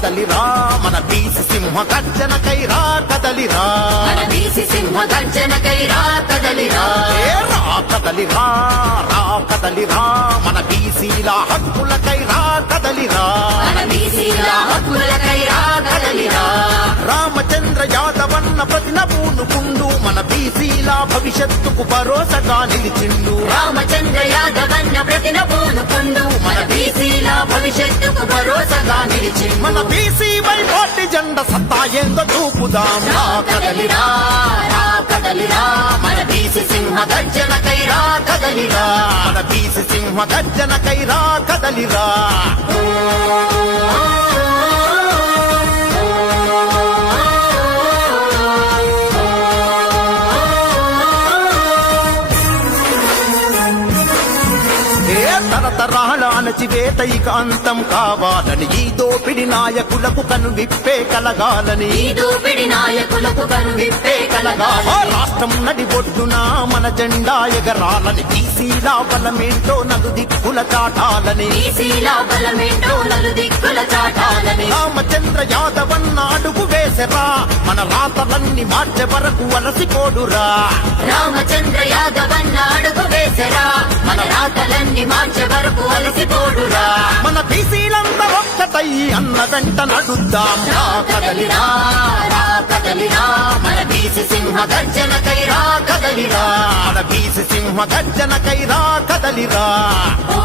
కదలిరా మన బీసీ సింహ గర్జనకైరా కదలిరా మన బీసీ సింహ గర్జనకైరా కదలిరా రా కదలిరా రా కదలిరా మన బీసీల హక్కులకైరా కదలిరా మన బీసీల హక్కులకైరా కదలిరా రామచంద్ర యాదవన్న ప్రతిన పూనుకుండు మన బీసీల భవిష్యత్తుకు భరోసగా నిలిచిండు రామచంద్ర యాదవన్న ప్రతిన పూనుకుండు మన బీసీల భవిష్యత్తుకు భరోసగా నిలిచి మన బీసీ వైపాటి జెండ సత్తా ఏందో చూపుదాం రా కదలిరా రా కదలిరా మన బీసీ సింహ గర్జనకైరా కదలిరా మన బీసీ సింహ గర్జనకైరా కదలిరా తరతరాల అణచివేత ఇక అంతం కావాలని ఈ దోపిడి నాయకులకు కను విప్పే కలగాలని ఈ దోపిడి నాయకులకు కను విప్పే కలగాలి రాష్ట్రం నడి ఒడ్డున మన జెండా ఎగరాలని బీసీల బలమేంటో నలు దిక్కుల చాటాలని బీసీల బలమేంటో నలు దిక్కుల చాటాలని రామచంద్ర యాదవన్న అడుగు వేసరా మన రాతలన్నీ మార్చే వరకు అలసిపోడురా రామచంద్ర యాదవన్న అడుగు వేసరా మన రాతలన్నీ మార్చే వరకు అలసిపోడురా మన బీసీలంతా ఒక్కటై అన్న వెంట నడుద్దాం రా కదలిరా రా కదలిరా మన బీసీ సింహ గర్జనకైరా కదలిరా మన బీసీ సింహ గర్జనకైరా కదలిరా ఓ